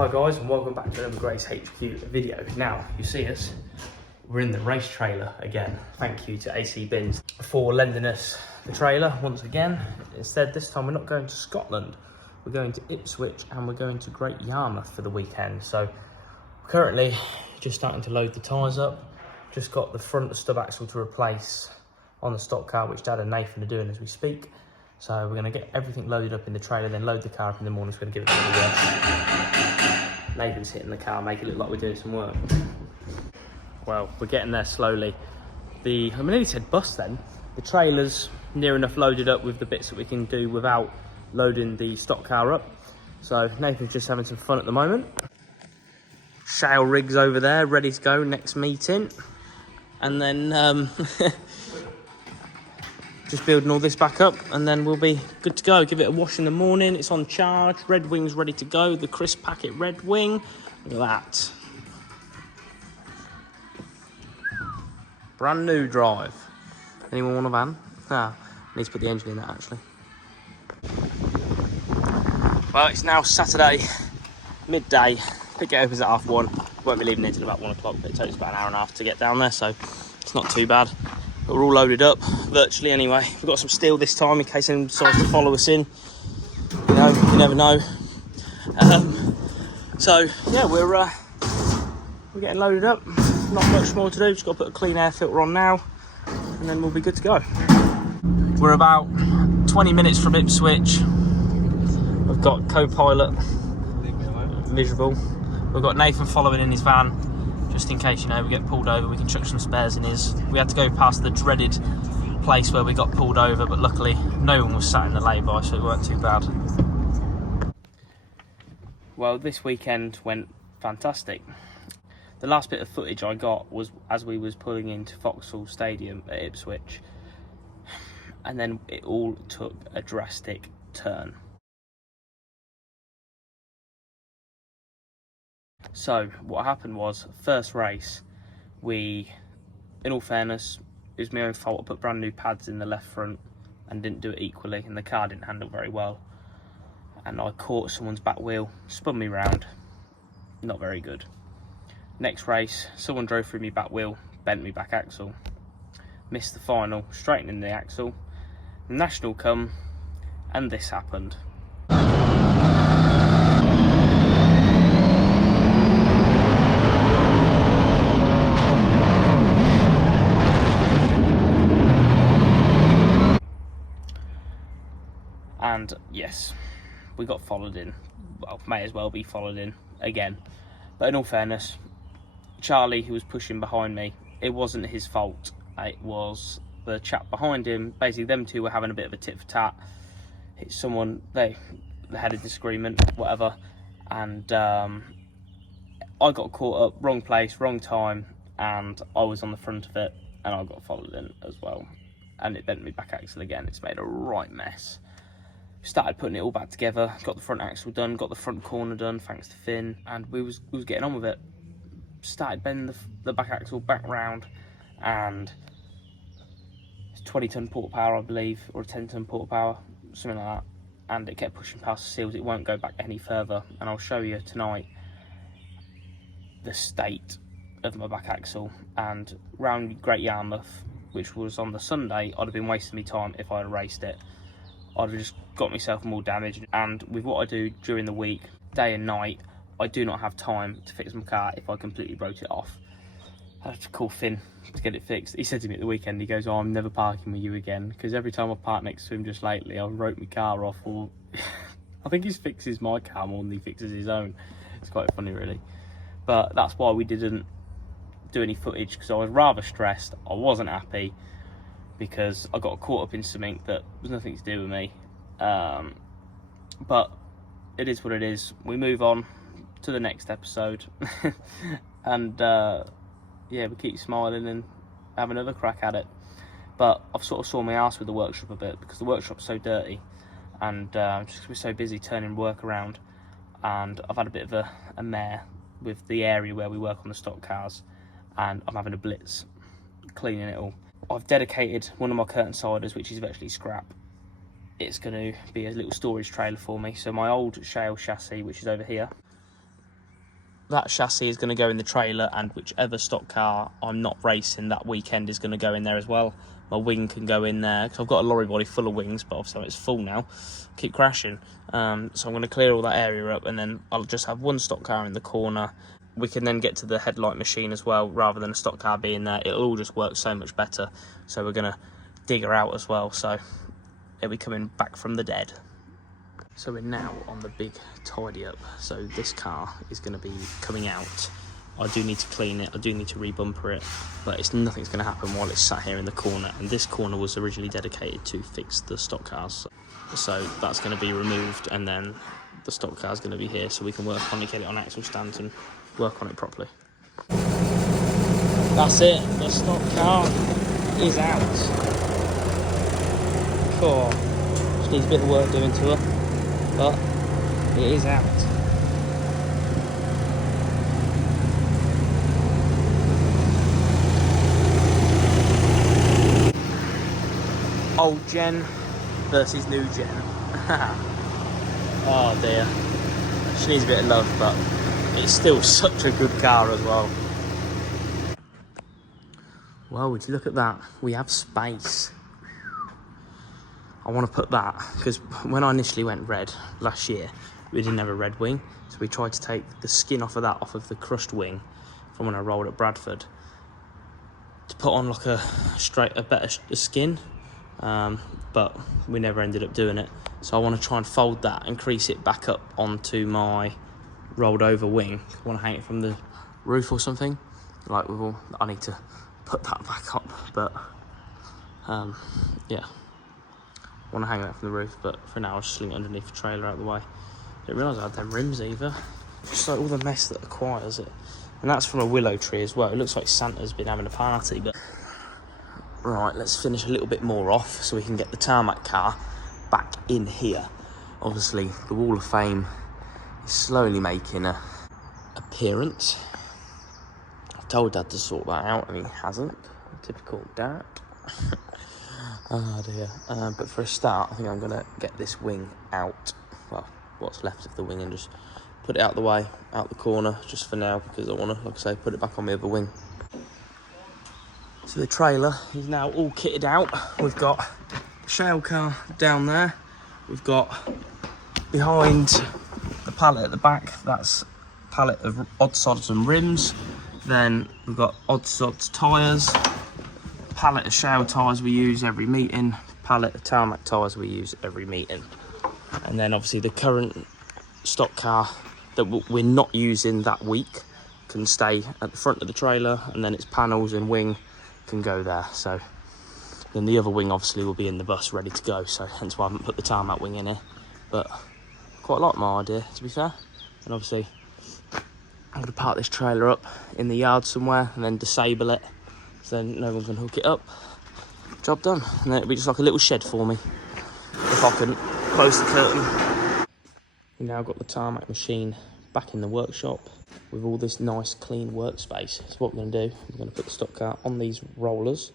Hi guys, and welcome back to another GraysHQ video. Now, you see us, we're in the race trailer again. Thank you to AC Bins for lending us the trailer once again. Instead, this time we're not going to Scotland. We're going to Ipswich and we're going to Great Yarmouth for the weekend. So, we're currently just starting to load the tyres up. Just got the front stub axle to replace on the stock car, which Dad and Nathan are doing as we speak. So we're going to get everything loaded up in the trailer, then load the car up in the morning. So we're going to give it a little rest. Nathan's hitting the car, make it look like we're doing some work. Well, we're getting there slowly. I nearly said bus then. The trailer's near enough loaded up with the bits that we can do without loading the stock car up. So Nathan's just having some fun at the moment. Shale rig's over there, ready to go, next meeting. And then just building all this back up and then we'll be good to go. Give it a wash in the morning. It's on charge. Red Wing's ready to go. The crisp packet Red Wing. Look at that. Brand new drive. Anyone want a van? Ah, need to put the engine in that actually. Well, it's now Saturday, midday. Pick it opens at 1:30. Won't be leaving until about 1 o'clock, but it takes about an hour and a half to get down there, so it's not too bad. But we're all loaded up, virtually anyway. We've got some steel this time in case anyone decides to follow us in. You know, you never know. So yeah, we're getting loaded up. Not much more to do. Just got to put a clean air filter on now, and then we'll be good to go. We're about 20 minutes from Ipswich. We've got co-pilot visual. We've got Nathan following in his van. Just in case, you know, we get pulled over, we can chuck some spares in his. We had to go past the dreaded place where we got pulled over, but luckily no one was sat in the lay-by, so it weren't too bad. Well, this weekend went fantastic. The last bit of footage I got was as we was pulling into Vauxhall Stadium at Ipswich, and then it all took a drastic turn. So what happened was, first race, in all fairness, it was my own fault. I put brand new pads in the left front and didn't do it equally, and the car didn't handle very well. And I caught someone's back wheel, spun me round, not very good. Next race, someone drove through me back wheel, bent me back axle, missed the final, straightening the axle. The national come, and this happened. And yes, we got followed in. Well, may as well be followed in again. But in all fairness, Charlie, who was pushing behind me, it wasn't his fault. It was the chap behind him. Basically, them two were having a bit of a tit for tat. It's someone, they had a disagreement, whatever. And I got caught up, wrong place, wrong time. And I was on the front of it and I got followed in as well. And it bent me back axle again. It's made a right mess. Started putting it all back together, got the front axle done, got the front corner done thanks to Finn, and we was getting on with it. Started bending the back axle back round, and it's 20-ton port power, I believe, or a 10-ton port power, something like that, and it kept pushing past the seals. It won't go back any further, and I'll show you tonight the state of my back axle. And round Great Yarmouth, which was on the Sunday, I'd have been wasting my time if I had raced it. I'd have just got myself more damage, and with what I do during the week, day and night, I do not have time to fix my car if I completely wrote it off. I have to call Finn to get it fixed. He said to me at the weekend, he goes, "Oh, I'm never parking with you again," because every time I park next to him just lately, I wrote my car off, or I think he fixes my car more than he fixes his own. It's quite funny really. But that's why we didn't do any footage, because I was rather stressed. I wasn't happy, because I got caught up in something that was nothing to do with me. But it is what it is. We move on to the next episode. And yeah, we keep smiling and have another crack at it. But I've sort of saw my arse with the workshop a bit, because the workshop's so dirty, and just we're so busy turning work around, and I've had a bit of a mare with the area where we work on the stock cars, and I'm having a blitz cleaning it all. I've dedicated one of my curtain siders, which is virtually scrap. It's going to be a little storage trailer for me. So my old shale chassis, which is over here, that chassis is going to go in the trailer, and whichever stock car I'm not racing that weekend is going to go in there as well. My wing can go in there, because I've got a lorry body full of wings, but obviously it's full now, keep crashing. So I'm going to clear all that area up, and then I'll just have one stock car in the corner. We can then get to the headlight machine as well, rather than a stock car being there. It'll all just work so much better. So we're going to dig her out as well, so it'll be coming back from the dead. So we're now on the big tidy up. So this car is going to be coming out. I do need to clean it, I do need to re-bumper it, but nothing's going to happen while it's sat here in the corner. And this corner was originally dedicated to fix the stock cars. So that's going to be removed, and then the stock car is going to be here, so we can work on it, get it on axle stands and work on it properly. That's it, the stock car is out. Cool. Just needs a bit of work doing to her, but it is out. Old gen versus new gen. Oh dear. She needs a bit of love, but it's still such a good car as well. Well, would you look at that? We have space. I want to put that, because when I initially went red last year, we didn't have a red wing. So we tried to take the skin off of that, off of the crushed wing from when I rolled at Bradford, to put on like a better skin. But we never ended up doing it. So I want to try and fold that and crease it back up onto my rolled over wing. I want to hang it from the roof or something. Like I need to put that back up, but yeah, I want to hang that from the roof, but for now I'll just sling it underneath the trailer out of the way. I didn't realise I had them rims either. Just like all the mess that acquires it. And that's from a willow tree as well. It looks like Santa's been having a party, but... Right, let's finish a little bit more off so we can get the tarmac car back in here. Obviously, the Wall of Fame is slowly making an appearance. I've told Dad to sort that out and he hasn't. Typical Dad. Oh dear. But for a start, I think I'm going to get this wing out. Well, what's left of the wing, and just put it out the way, out the corner, just for now, because I want to, like I say, put it back on the other wing. So the trailer is now all kitted out. We've got the shale car down there. We've got behind the pallet at the back, that's a pallet of odd sods and rims. Then we've got odd sods tyres, pallet of shale tyres we use every meeting, pallet of tarmac tyres we use every meeting. And then obviously the current stock car that we're not using that week can stay at the front of the trailer, and then its panels and wing can go there. So then the other wing obviously will be in the bus ready to go, so hence why I haven't put the tarmac wing in here. But quite like my idea, to be fair. And obviously I'm going to park this trailer up in the yard somewhere and then disable it, so then no one can hook it up. Job done. And then it'll be just like a little shed for me if I can close the curtain. We've now got the tarmac machine back in the workshop with all this nice clean workspace. So what we're going to do, we're going to put the stock car on these rollers,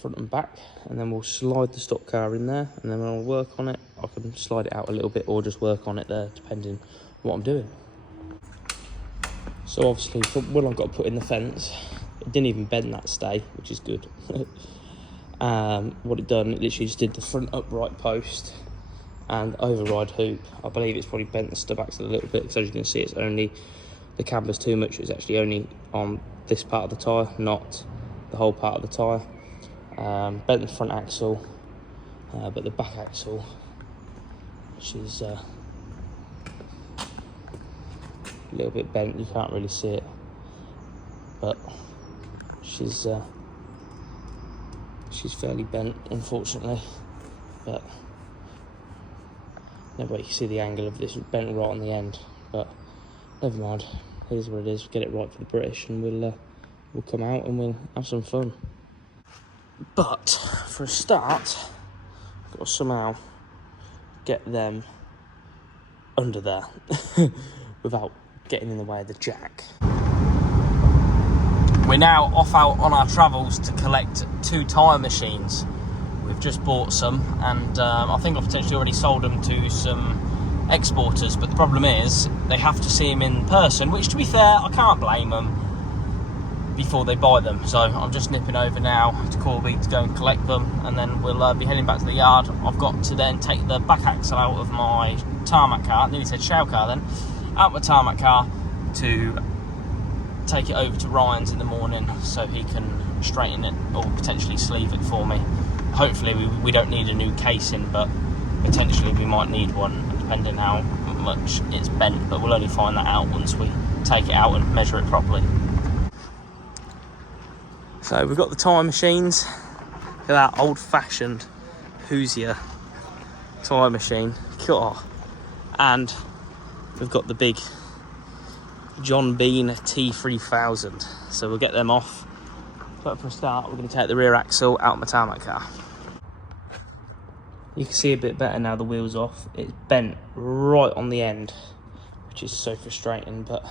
front and back, and then we'll slide the stock car in there, and then when I work on it, I can slide it out a little bit or just work on it there, depending on what I'm doing. So obviously, when I've got to put in the fence, it didn't even bend that stay, which is good. What it done, it literally just did the front upright post and override hoop. I believe it's probably bent the stub axle a little bit, because as you can see, it's only, the camber's too much, it's actually only on this part of the tyre, not the whole part of the tyre. Bent the front axle, but the back axle, which is a little bit bent, you can't really see it, but she's fairly bent, unfortunately. But no way you can see the angle of this bent right on the end, but never mind, it is what it is. Get it right for the British, and we'll come out and we'll have some fun. But for a start, I've got to somehow get them under there without getting in the way of the jack. We're now off out on our travels to collect 2 tyre machines. We've just bought some, and I think I've potentially already sold them to some exporters, but the problem is they have to see them in person, which, to be fair, I can't blame them, before they buy them. So I'm just nipping over now to Corby to go and collect them, and then we'll be heading back to the yard. I've got to then take the back axle out of my tarmac car, nearly said show car then, out my tarmac car, to take it over to Ryan's in the morning so he can straighten it or potentially sleeve it for me. Hopefully we don't need a new casing, but potentially we might need one, depending how much it's bent, but we'll only find that out once we take it out and measure it properly. So we've got the tyre machines. Look at that old-fashioned Hoosier tyre machine. God. And we've got the big John Bean T3000. So we'll get them off. But for a start, we're going to take the rear axle out of my tarmac car. You can see a bit better now the wheel's off. It's bent right on the end, which is so frustrating, but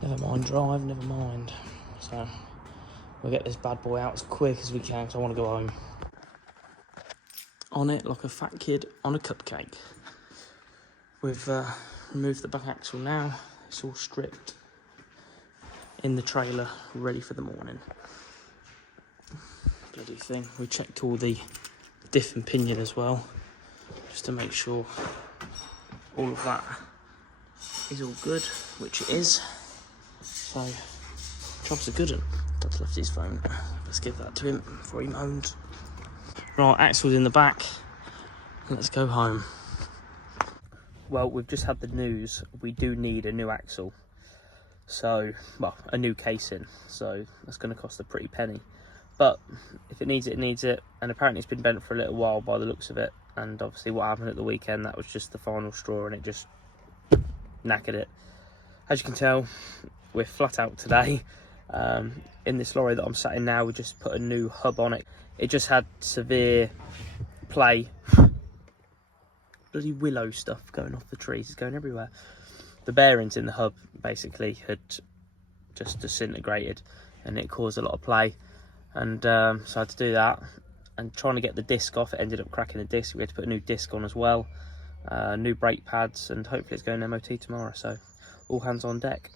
never mind drive, never mind. So we'll get this bad boy out as quick as we can, because I want to go home. On it like a fat kid on a cupcake. We've removed the back axle now. It's all stripped in the trailer, ready for the morning. Bloody thing. We checked all the diff and pinion as well, just to make sure all of that is all good, which it is. So jobs are good. And Dad's left his phone. Let's give that to him before he moans. Right, axle's in the back. Let's go home. Well, we've just had the news. We do need a new axle. So, well, a new casing. So that's going to cost a pretty penny. But if it needs it, it needs it. And apparently it's been bent for a little while by the looks of it. And obviously what happened at the weekend, that was just the final straw, and it just knackered it. As you can tell, we're flat out today. In this lorry that I'm sat in now, we just put a new hub on it. It just had severe play. Bloody willow stuff going off the trees. It's going everywhere. The bearings in the hub basically had just disintegrated, and it caused a lot of play. And so I had to do that. And trying to get the disc off, it ended up cracking the disc. We had to put a new disc on as well. New brake pads, and hopefully it's going MOT tomorrow. So all hands on deck.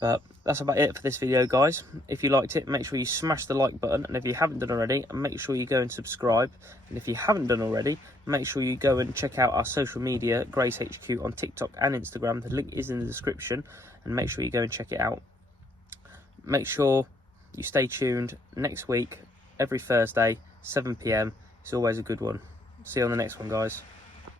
But that's about it for this video, guys. If you liked it, make sure you smash the like button, and if you haven't done already, make sure you go and subscribe. And if you haven't done already, make sure you go and check out our social media, GraysHQ, on TikTok and Instagram. The link is in the description, and make sure you go and check it out. Make sure you stay tuned next week, every Thursday, 7 PM. It's always a good one. See you on the next one, guys.